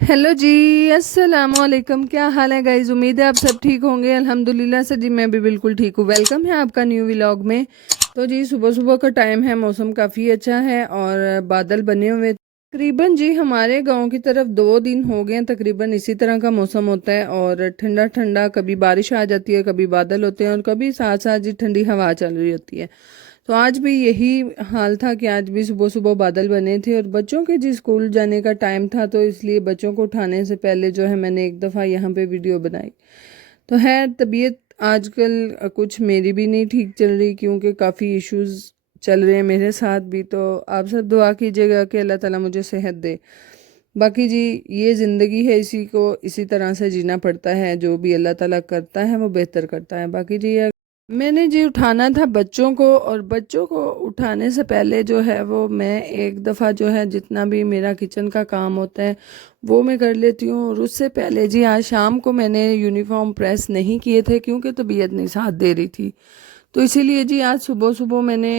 Hello जी। अस्सलाम वालेकुम। क्या हाल है गाइज? उम्मीद है आप सब ठीक होंगे। अल्हम्दुलिल्लाह से जी मैं भी बिल्कुल ठीक हूँ। वेलकम है आपका न्यू व्लॉग में। तो जी सुबह सुबह का टाइम है, मौसम काफ़ी अच्छा है और बादल बने हुए तकरीबन जी हमारे गांव की तरफ 2 दिन हो गए हैं। तकरीबन इसी तरह का मौसम होता है और ठंडा ठंडा, कभी बारिश आ जाती है, कभी बादल होते हैं और कभी साथ साथ जी ठंडी हवा चल रही होती है। तो आज भी यही हाल था कि आज भी सुबह सुबह बादल बने थे और बच्चों के जी स्कूल जाने का टाइम था, तो इसलिए बच्चों को उठाने से पहले जो है मैंने एक दफ़ा यहाँ पे वीडियो बनाई। तो है तबीयत आजकल कुछ मेरी भी नहीं ठीक चल रही, क्योंकि काफ़ी इश्यूज चल रहे हैं मेरे साथ भी। तो आप सब दुआ कीजिएगा कि अल्लाह ताला मुझे सेहत दे। बाकी जी ये ज़िंदगी है, इसी को इसी तरह से जीना पड़ता है। जो भी अल्लाह ताला करता है वो बेहतर करता है। बाकी जी मैंने जी उठाना था बच्चों को, और बच्चों को उठाने से पहले जो है वो मैं एक दफ़ा जो है जितना भी मेरा किचन का काम होता है वो मैं कर लेती हूँ। और उससे पहले जी आज शाम को मैंने यूनिफॉर्म प्रेस नहीं किए थे, क्योंकि तबीयत नहीं साथ दे रही थी। तो इसीलिए जी आज सुबह सुबह मैंने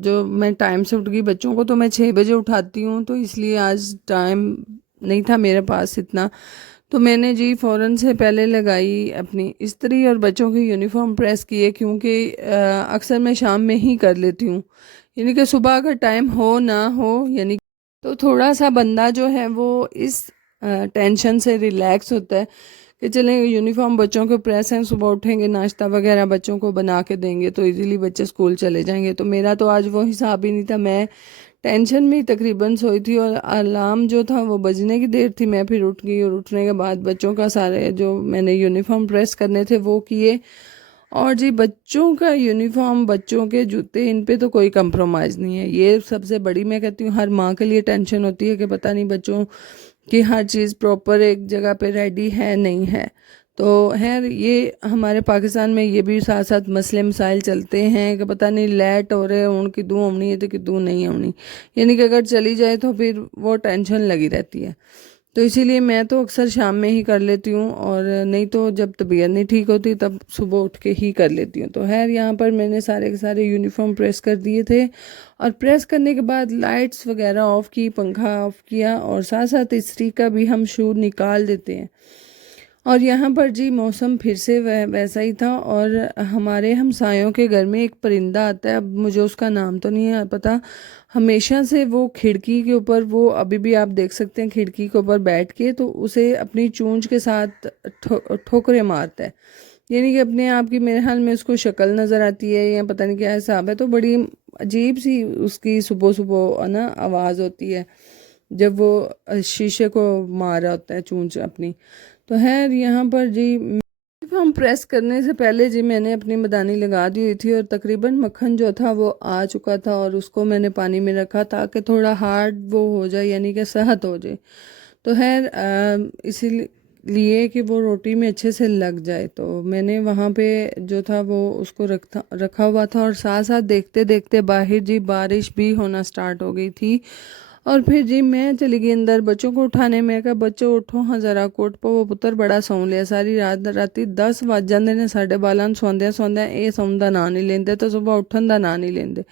जो मैं टाइम से उठ गई। बच्चों को तो मैं 6 बजे उठाती हूँ, तो इसलिए आज टाइम नहीं था मेरे पास इतना। तो मैंने जी फ़ौरन से पहले लगाई अपनी इस्त्री और बच्चों की यूनिफॉर्म प्रेस किए, क्योंकि अक्सर मैं शाम में ही कर लेती हूँ। यानी कि सुबह अगर टाइम हो ना हो, यानी तो थोड़ा सा बंदा जो है वो इस टेंशन से रिलैक्स होता है कि चलें यूनिफॉर्म बच्चों के प्रेस हैं, सुबह उठेंगे नाश्ता वगैरह बच्चों को बना के देंगे तो इजीली बच्चे स्कूल चले जाएंगे। तो मेरा तो आज वो हिसाब ही नहीं था। मैं टेंशन में ही तकरीबन सोई थी और अलार्म जो था वो बजने की देर थी। मैं फिर उठ गई और उठने के बाद बच्चों का सारे जो मैंने यूनिफॉर्म प्रेस करने थे वो किए। और जी बच्चों का यूनिफॉर्म, बच्चों के जूते, इन पे तो कोई कंप्रोमाइज़ नहीं है। ये सबसे बड़ी मैं कहती हूँ हर माँ के लिए टेंशन होती है कि पता नहीं बच्चों की हर चीज़ प्रॉपर एक जगह पे रेडी है नहीं है। तो खैर ये हमारे पाकिस्तान में ये भी साथ साथ मसले मसाइल चलते हैं कि पता नहीं लेट हो रहे हैं उनकी दूँ होनी है तो कि दूँ नहीं होनी, यानी कि अगर चली जाए तो फिर वो टेंशन लगी रहती है। तो इसीलिए मैं तो अक्सर शाम में ही कर लेती हूँ, और नहीं तो जब तबीयत नहीं ठीक होती तब सुबह उठ के ही कर लेती हूँ। तो खैर यहाँ पर मैंने सारे के सारे यूनिफॉर्म प्रेस कर दिए थे, और प्रेस करने के बाद लाइट्स वगैरह ऑफ़ की, पंखा ऑफ़ किया, और साथ साथ इस्त्री का भी हम शूर निकाल देते हैं। और यहाँ पर जी मौसम फिर से वैसा ही था। और हमारे हमसायों के घर में एक परिंदा आता है, अब मुझे उसका नाम तो नहीं है पता। हमेशा से वो खिड़की के ऊपर, वो अभी भी आप देख सकते हैं खिड़की के ऊपर बैठ के, तो उसे अपनी चोंच के साथ ठोकरे मारता है। यानी कि अपने आप की, मेरे हाल में उसको शक्ल नज़र आती है या पता नहीं क्या हिसाब है। तो बड़ी अजीब सी उसकी सुबह सुबह ना आवाज़ होती है जब वो शीशे को मार रहा होता है चोंच अपनी। तो खैर यहाँ पर जी हम प्रेस करने से पहले जी मैंने अपनी मदानी लगा दी हुई थी, और तकरीबन मक्खन जो था वो आ चुका था, और उसको मैंने पानी में रखा ताकि थोड़ा हार्ड वो हो जाए, यानी कि सेहत हो जाए। तो खैर इसीलिए कि वो रोटी में अच्छे से लग जाए, तो मैंने वहाँ पे जो था वो उसको रखा हुआ था। और साथ साथ देखते देखते बाहर जी बारिश भी होना स्टार्ट हो गई थी। और फिर जी मैं चली गई अंदर बच्चों को उठाने। मैं कहा बच्चों उठो हाँ ज़रा, कोट पवो पुत्र बड़ा सौ लिया सारी रात। राती 10 ਵੱਜ ਜਾਂਦੇ ਨੇ ਸਾਡੇ ਬਾਲਾਂ ਨੂੰ ਸੌਂਦਿਆਂ ਸੌਂਦਿਆਂ, ਇਹ ਸੌਣ ਦਾ ਨਾਂ नहीं लेंदे तो सुबह उठन का ਨਾਂ नहीं लेंदे।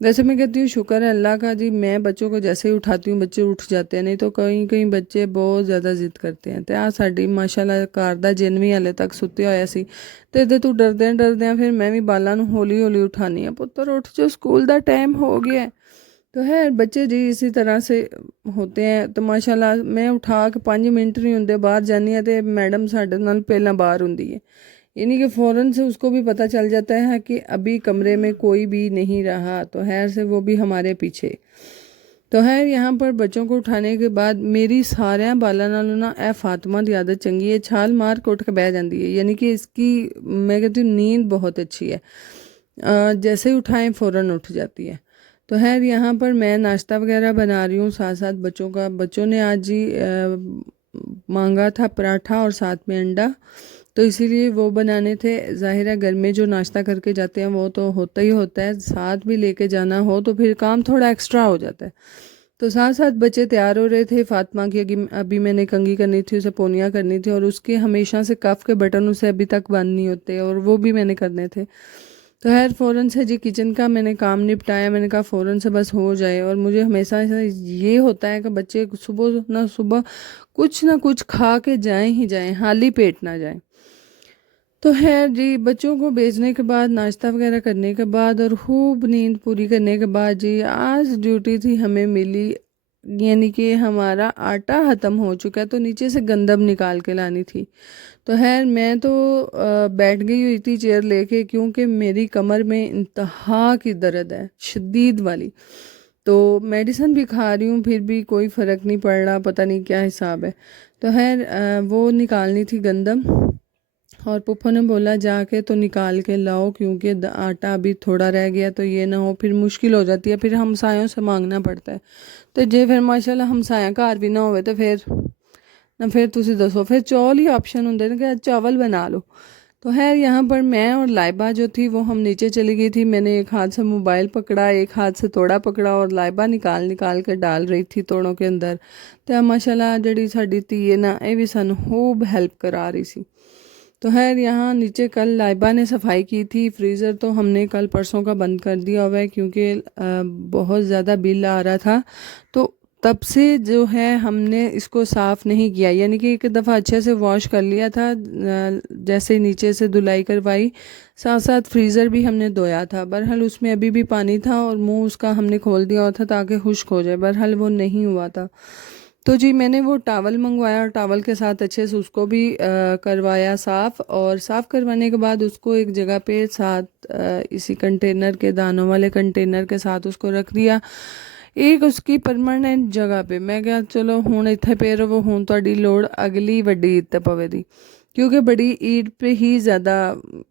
वैसे मैं कहती हूँ शुक्र है अल्लाह का जी, मैं बच्चों को जैसे ही उठाती हूँ बच्चे उठ जाते हैं, नहीं तो कहीं कहीं बच्चे बहुत ज़्यादा जिद करते हैं। तो आ साड़ी माशाल्लाह घर ਦਾ ਜਿੰਨ ਵੀ ਹਲੇ ਤੱਕ ਸੁੱਤਿਆ ਹੋਇਆ ਸੀ, ਤੇ ਇਹਦੇ ਤੋਂ ਡਰਦਿਆਂ ਡਰਦਿਆਂ ਫਿਰ ਮੈਂ ਵੀ ਬਾਲਾਂ ਨੂੰ ਹੌਲੀ ਹੌਲੀ ਉਠਾਨੀ ਆ, ਪੁੱਤਰ ਉੱਠ ਜੋ स्कूल ਦਾ टाइम हो गया है। तो है बच्चे जी इसी तरह से होते हैं। तो माशाल्लाह मैं उठा के 5 मिनट नहीं होंगे बाहर जानी है, तो मैडम साढ़े नाल पहला बाहर होंगी है, यानी कि फ़ौरन से उसको भी पता चल जाता है कि अभी कमरे में कोई भी नहीं रहा। तो खैर से वो भी हमारे पीछे। तो है यहाँ पर बच्चों को उठाने के बाद मेरी सारे बालों नालों ना ए फातिमा की आदत चंगी है, छाल मार के उठ के बह जाती है। यानी कि इसकी मैं कहती हूँ नींद बहुत अच्छी है, जैसे ही उठाएं फ़ौरन उठ जाती है। तो खैर यहाँ पर मैं नाश्ता वगैरह बना रही हूँ साथ साथ बच्चों का। बच्चों ने आज जी मांगा था पराठा और साथ में अंडा, तो इसीलिए वो बनाने थे। ज़ाहिर है घर में जो नाश्ता करके जाते हैं वो तो होता ही होता है, साथ भी लेके जाना हो तो फिर काम थोड़ा एक्स्ट्रा हो जाता है। तो साथ साथ बच्चे तैयार हो रहे थे। फातिमा की अभी मैंने कंघी करनी थी, उसे पोनियाँ करनी थी, और उसके हमेशा से कफ के बटन उसे अभी तक बंद नहीं होते और वो भी मैंने करने थे। तो खैर फ़ौरन से जी किचन का मैंने काम निपटाया, मैंने कहा फ़ौरन से बस हो जाए। और मुझे हमेशा ऐसा ये होता है कि बच्चे सुबह कुछ ना कुछ खा के जाएं ही जाएं, खाली पेट ना जाएं। तो खैर जी बच्चों को भेजने के बाद, नाश्ता वगैरह करने के बाद और खूब नींद पूरी करने के बाद जी आज ड्यूटी थी हमें मिली, यानी कि हमारा आटा ख़त्म हो चुका है तो नीचे से गंदम निकाल के लानी थी। तो खैर मैं तो बैठ गई हुई थी चेयर लेके, क्योंकि मेरी कमर में इंतहा की दर्द है, शदीद वाली। तो मेडिसिन भी खा रही हूँ फिर भी कोई फ़र्क नहीं पड़ रहा, पता नहीं क्या हिसाब है। तो खैर वो निकालनी थी गंदम, और पुप्पो ने बोला जाके तो निकाल के लाओ, क्योंकि आटा अभी थोड़ा रह गया तो ये ना हो फिर मुश्किल हो जाती है, फिर हमसायों से मांगना पड़ता है। तो जे फिर माशाल्लाह हमसाया घर भी ना होवे तो फिर ना, फिर तुसी दसो, फिर चौल ही ऑप्शन होंगे ना कि चावल बना लो। तो खैर यहाँ पर मैं और लाइबा जो थी वो हम नीचे चली गई थी। मैंने एक हाथ से मोबाइल पकड़ा, एक हाथ से तोड़ा पकड़ा, और लाइबा निकाल निकाल कर डाल रही थी तोड़ों के अंदर। तो माशाल्लाह जड़ी साड़ी धी है ना, ये भी सानू खूब हेल्प करा रही सी। तो खैर यहाँ नीचे कल लाइबा ने सफाई की थी। फ्रीज़र तो हमने कल परसों का बंद कर दिया हुआ है, क्योंकि बहुत ज़्यादा बिल आ रहा था। तो तब से जो है हमने इसको साफ़ नहीं किया, यानी कि एक दफ़ा अच्छे से वॉश कर लिया था, जैसे नीचे से धुलाई करवाई, साथ साथ फ्रीज़र भी हमने धोया था। बहरहाल उसमें अभी भी पानी था और मुंह उसका हमने खोल दिया हुआ था ताकि खुश्क हो जाए, बहरहाल वो नहीं हुआ था। तो जी मैंने वो टावल मंगवाया और टावल के साथ अच्छे से उसको भी करवाया साफ़, और साफ़ करवाने के बाद उसको एक जगह पे साथ इसी कंटेनर के, दानों वाले कंटेनर के साथ उसको रख दिया एक उसकी परमानेंट जगह पे। मैं क्या चलो हुण इत्थे पे रवो, हुण तुहाडी लोड़ अगली वड्डी ईद ते पवे दी, क्योंकि बड़ी ईद पे ही ज़्यादा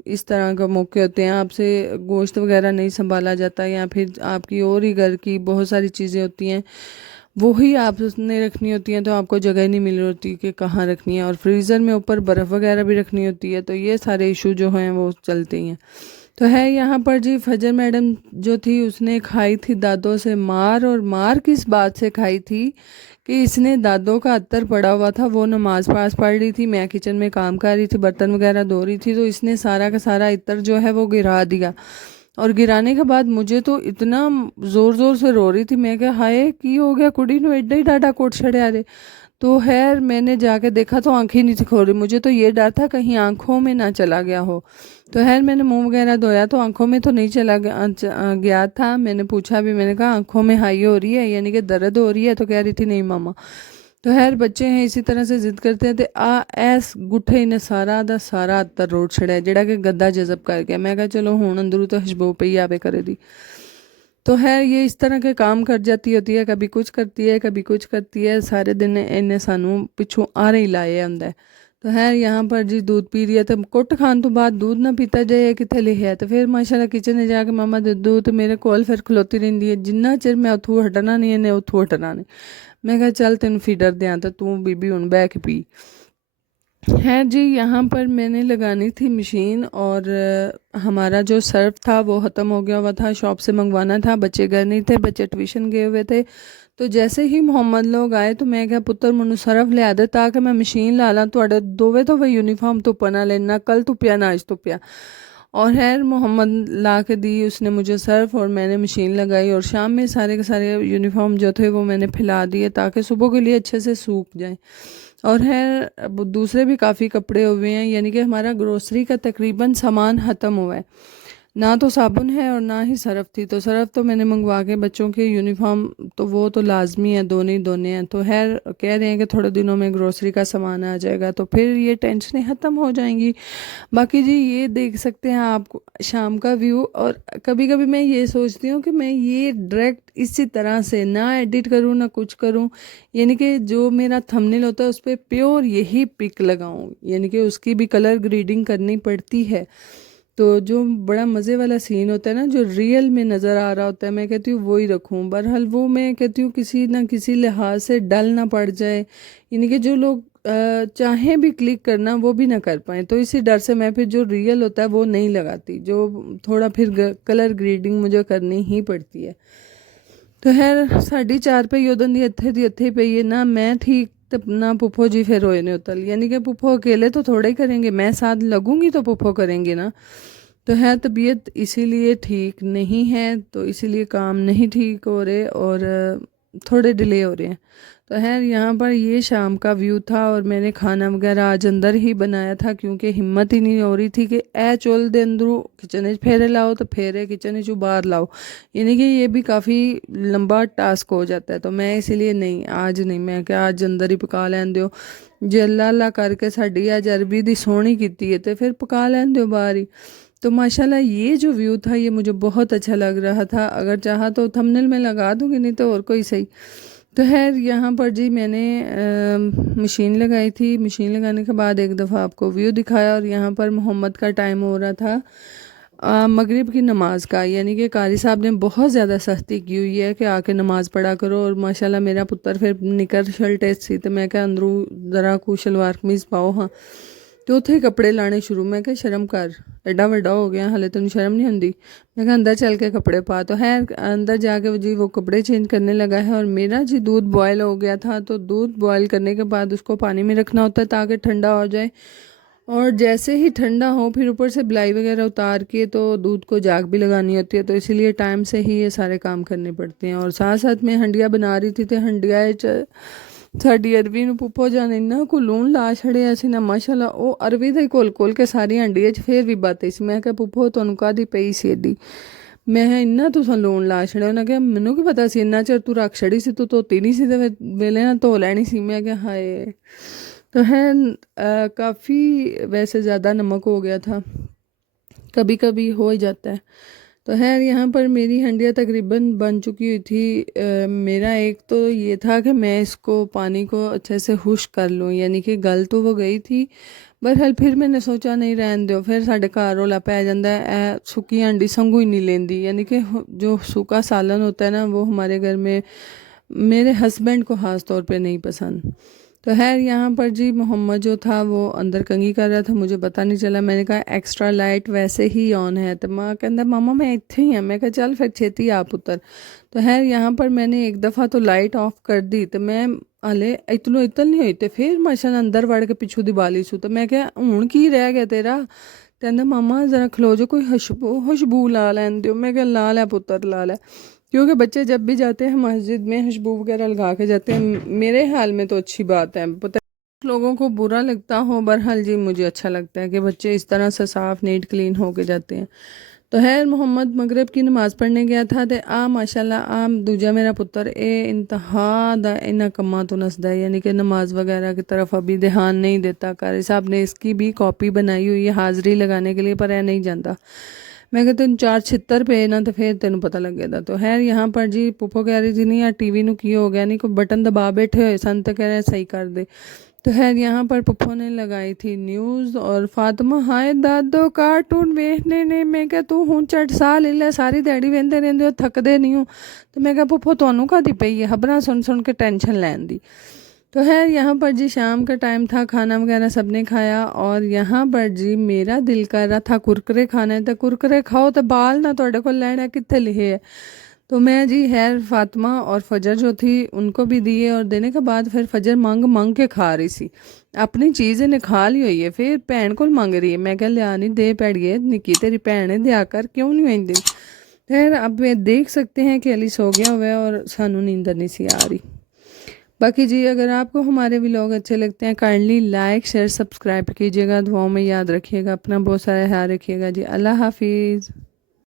इस तरह के मौके होते हैं, आपसे गोश्त वगैरह नहीं संभाला जाता, या फिर आपकी और ही घर की बहुत सारी चीज़ें होती हैं वो ही आपने रखनी होती हैं, तो आपको जगह नहीं मिल रही होती कि कहाँ रखनी है, और फ्रीज़र में ऊपर बर्फ़ वगैरह भी रखनी होती है, तो ये सारे इशू जो हैं वो चलते ही हैं। तो है यहाँ पर जी फजर मैडम जो थी उसने खाई थी दादों से मार, और मार किस बात से खाई थी कि इसने दादों का अत्तर पड़ा हुआ था, वो नमाज पास पढ़ रही थी, मैं किचन में काम कर रही थी, बर्तन वगैरह धो रही थी, तो इसने सारा का सारा इत्र जो है वो गिरा दिया। और गिराने के बाद मुझे तो इतना ज़ोर ज़ोर से रो रही थी, मैं क्या हाय की हो गया कुड़ी नू एडा ही डाटा कोट छड़िया रे। तो खैर मैंने जाके देखा तो आंखें नहीं थी खोल रही, मुझे तो ये डर था कहीं आंखों में ना चला गया हो। तो खैर मैंने मुंह वगैरह धोया तो आंखों में तो नहीं चला गया था। मैंने पूछा भी, मैंने कहा आंखों में हाई हो रही है, यानी कि दर्द हो रही है, तो कह रही थी नहीं मामा। तो खैर बच्चे हैं इसी तरह से जिद करते हैं, तो ऐस गुठे ने सारा दा सारा अत्तर रोड छड़िया जेड़ा कि गद्दा जज़ब कर गया। मैं कहा चलो हुण अंदरों तो खुशबू पई आवे करे दी। तो है ये इस तरह के काम कर जाती होती है, कभी कुछ करती है कभी कुछ करती है, सारे दिन इन्हें सानू पिछों आ रही लाए आंदा है। तो है यहाँ पर जी दूध पी रही है, तो कुट खान तो बाद दूध ना पीता जाए कितने लिखा है, तो फिर माशाल्लाह किचन में जाके मामा दे दूध, तो मेरे कोल फिर खलोती रही है जिन्ना चिर मैं उथू हटना नहीं इन्हें उथू हटना नहीं। मैं कहा चल तेन फीडर दें तो तू बीबी हुण बह के पी। खैर जी यहाँ पर मैंने लगानी थी मशीन, और हमारा जो सर्फ था वो ख़त्म हो गया हुआ था, शॉप से मंगवाना था, बच्चे घर नहीं थे, बच्चे ट्यूशन गए हुए थे। तो जैसे ही मोहम्मद लोग आए तो मैं क्या पुत्र मैनू सर्फ लिया दे ताकि मैं मशीन ला ला, थोड़े दोवे तो वही यूनीफॉर्म धुप्पा ना लेना, कल धुप्पिया ना आज धुप्पिया। और खैर मोहम्मद ला के दी उसने मुझे सर्फ, और मैंने मशीन लगाई, और शाम में सारे के सारे यूनिफॉर्म जो थे वो मैंने फैला दिए ताकि सुबह के लिए अच्छे से सूख जाए। और है अब दूसरे भी काफ़ी कपड़े हुए हैं, यानी कि हमारा ग्रोसरी का तकरीबन सामान ख़त्म हुआ है, ना तो साबुन है और ना ही सरफ़ थी। तो सरफ़ तो मैंने मंगवा के बच्चों के यूनिफॉर्म तो वो तो लाजमी है, दोनों ही दोने हैं। तो खैर कह रहे हैं कि थोड़े दिनों में ग्रोसरी का सामान आ जाएगा तो फिर ये टेंशनें ख़त्म हो जाएंगी। बाकी जी ये देख सकते हैं आप शाम का व्यू, और कभी कभी मैं ये सोचती हूँ कि मैं ये डायरेक्ट इसी तरह से ना एडिट करूँ ना कुछ करूँ, यानी कि जो मेरा थंबनेल होता है उस पर प्योर यही पिक लगाऊँ, यानी कि उसकी भी कलर ग्रेडिंग करनी पड़ती है। तो जो बड़ा मज़े वाला सीन होता है ना, जो रियल में नज़र आ रहा होता है, मैं कहती हूँ वो ही रखूँ। बहरहाल वो मैं कहती हूँ किसी ना किसी लिहाज से डल ना पड़ जाए, यानी कि जो लोग चाहें भी क्लिक करना वो भी ना कर पाएँ, तो इसी डर से मैं फिर जो रियल होता है वो नहीं लगाती, जो थोड़ा फिर कलर ग्रेडिंग मुझे करनी ही पड़ती है। तो खैर 4:30 पे योदन दी इत्थे पे ये ना मैं ठीक तब ना पुप्पो जी फिर रोए ने उतल, यानी कि पुप्पो अकेले तो थोड़ा ही करेंगे, मैं साथ लगूंगी तो पुप्पो करेंगे ना। तो है तबीयत इसीलिए ठीक नहीं है, तो इसीलिए काम नहीं ठीक हो रहे और थोड़े डिले हो रहे हैं। तो खैर यहाँ पर ये शाम का व्यू था और मैंने खाना वगैरह आज अंदर ही बनाया था क्योंकि हिम्मत ही नहीं हो रही थी कि ए चुल दे अंदरों किचन फेरे लाओ तो फेरे किचन बाहर लाओ, यानी कि ये भी काफ़ी लंबा टास्क हो जाता है। तो मैं इसीलिए नहीं, आज नहीं, मैं क्या आज अंदर ही पका लैन दो, जे अल्लाह अल्लाह करके साड़ी अज अरबी दी सोहनी की है तो फिर पका लैन दो बाहर ही। तो माशाल्लाह ये जो व्यू था ये मुझे बहुत अच्छा लग रहा था, अगर चाहा तो थंबनेल में लगा दूँगी, नहीं तो और कोई सही। तो खैर यहाँ पर जी मैंने मशीन लगाई थी, मशीन लगाने के बाद एक दफ़ा आपको व्यू दिखाया और यहाँ पर मोहम्मद का टाइम हो रहा था मगरिब की नमाज का, यानी कि कारी साहब ने बहुत ज़्यादा सख्ती की हुई है कि आके नमाज़ पढ़ा करो। और माशाल्लाह मेरा पुत्र फिर निकर शर्ट सी तो मैं क्या अंदरू ज़रा को शलवार कमीज़ पाओ हाँ, तो उत्थे कपड़े लाने शुरू, मैं क्या शर्म कर, एडा वड्डा हो गया हाले तेन शर्म नहीं आती, मैं क्या अंदर चल के कपड़े पा। तो है अंदर जाके जी वो कपड़े चेंज करने लगा है और मेरा जी दूध बॉयल हो गया था। तो दूध बॉयल करने के बाद उसको पानी में रखना होता है ताकि ठंडा हो जाए, और जैसे ही ठंडा हो फिर ऊपर से बिलाई वगैरह उतार के तो दूध को जाग भी लगानी होती है, तो इसीलिए टाइम से ही ये सारे काम करने पड़ते हैं। और साथ साथ मैं हंडिया बना रही थी तो हंडिया साड़ी अरवी ਨੂੰ ਪੁੱਪੋ ਜਾਨ ਇੰਨਾ ਕੁ ਲੂਣ ਲਾ ਛੜਿਆ ਸੀ ਨਾ ਮਾਸ਼ਾਅੱਲਾ, ਉਹ ਅਰਵੀ ਦਾ ਹੀ ਘੋਲ ਕੇ ਸਾਰੀ ਹੰਡੀਏ 'ਚ ਫੇਰ ਵੀ ਬਾਤੀ ਸੀ। ਮੈਂ ਕਿਹਾ ਪੁੱਪੋ ਤੁਹਾਨੂੰ ਕਾਹਦੀ ਪਈ ਸੀ ਏਡੀ, ਮੈਂ ਇੰਨਾ ਤੁਸੀਂ ਲੂਣ ਲਾ ਛੜਿਆ। ਉਹਨਾਂ ਕਿਹਾ ਮੈਨੂੰ ਕੀ ਪਤਾ ਸੀ ਇੰਨਾ ਚਿਰ ਤੂੰ ਰੱਖ ਛੜੀ ਸੀ, ਤੂੰ ਧੋਤੀ ਨਹੀਂ ਸੀ ਤੇ ਵੇਲੇ ਨਾਲ ਧੋ ਲੈਣੀ ਸੀ। मैं क्या हाय, तो है काफ़ी वैसे ज़्यादा नमक हो गया था, कभी कभी हो ही जाता है। तो खैर यहाँ पर मेरी हंडिया तकरीबन बन चुकी हुई थी। मेरा एक तो ये था कि मैं इसको पानी को अच्छे से खुश्क कर लूँ, यानी कि गल तो वो गई थी, बहरहाल फिर मैंने सोचा नहीं रहने दो, फिर साढ़े घर रौला पै जाता है सुक्की हांडी संगू ही नहीं लेंदी, यानी कि जो सूखा सालन होता है ना वो हमारे घर में मेरे हस्बैंड को ख़ास तौर पे नहीं पसंद। तो खैर यहाँ पर जी मोहम्मद जो था वो अंदर कंघी कर रहा था, मुझे पता नहीं चला। मैंने कहा एक्स्ट्रा लाइट वैसे ही ऑन है, तो माँ कहता मामा मैं इतने ही हाँ। मैं कहा चल फिर छेती आप उतर। तो खैर यहाँ पर मैंने एक दफ़ा तो लाइट ऑफ कर दी, तो मैं हले इतलों इतल नहीं हुई, तो फिर माशा अंदर वड़ के पिछू दी बाली सू। तो मैं क्या हूँ की रह गया तेरा, कहता मामा ज़रा खलो जो कोई खुशबू ला लैन दो। मैं क्या ला लै पुत्र ला लै, क्योंकि बच्चे जब भी जाते हैं मस्जिद में खुशबू वगैरह लगा के जाते हैं। मेरे हाल में तो अच्छी बात है, पता लोगों को बुरा लगता हो, बहरहाल जी मुझे अच्छा लगता है कि बच्चे इस तरह से साफ़ नीट क्लीन होके जाते हैं। तो खैर मोहम्मद मगरिब की नमाज़ पढ़ने गया था तो माशाल्लाह दूजा मेरा पुत्र इंतहा दा इन्ना कम्मा तो नसदा है, यानी कि नमाज वगैरह की तरफ अभी ध्यान नहीं देता। कारी साहब ने इसकी भी कॉपी बनाई हुई है हाज़री लगाने के लिए, पर यह नहीं जानता। मैं कहते तेन 4 छितर पे ना तो फिर तेन पता लगेगा। तो खैर यहाँ पर जी पुप्पो कह रही थी नहीं यार टीवी नू की हो गया, नहीं कोई बटन दबा बैठे हुए सन, तो कह रहे सही कर दे। तो खैर यहाँ पर पुप्पो ने लगाई थी न्यूज़ और फातिमा हाय दादो कार्टून वेखने ने। मैं क्या तू हूँ चट सा ले लै, सारी दिहाड़ी वेंदे रहंदे हो, थकदे नहीं हो। तो मैं क्या पुप्पो तुहानू काहदी पई है खबरां सुन सुन के टेंशन लैन दी। तो खैर यहाँ पर जी शाम का टाइम था, खाना वगैरह सबने खाया और यहाँ पर जी मेरा दिल कर रहा था कुरकुरे खाने, तो कुरकुरे खाओ तो बाल ना थोड़े को लैना कितने लिखे है। तो मैं जी खैर फातिमा और फजर जो थी उनको भी दिए, और देने के बाद फिर फजर मंग के खा रही सी, अपनी चीज़ ने खा ली हुई है, फिर भैन को मंग रही है। मैं क्या लिया नहीं दे पैड़िए निकी तेरी भैन है दिया कर, क्यों नहीं आती। खैर अब वे देख सकते हैं कि अली सो गया हुआ है और सानू नींदर नहीं सी आ रही। बाकी जी अगर आपको हमारे व्लॉग अच्छे लगते हैं काइंडली लाइक शेयर सब्सक्राइब कीजिएगा, दुआओं में याद रखिएगा, अपना बहुत सारा ख्याल रखिएगा जी। अल्लाह हाफिज़।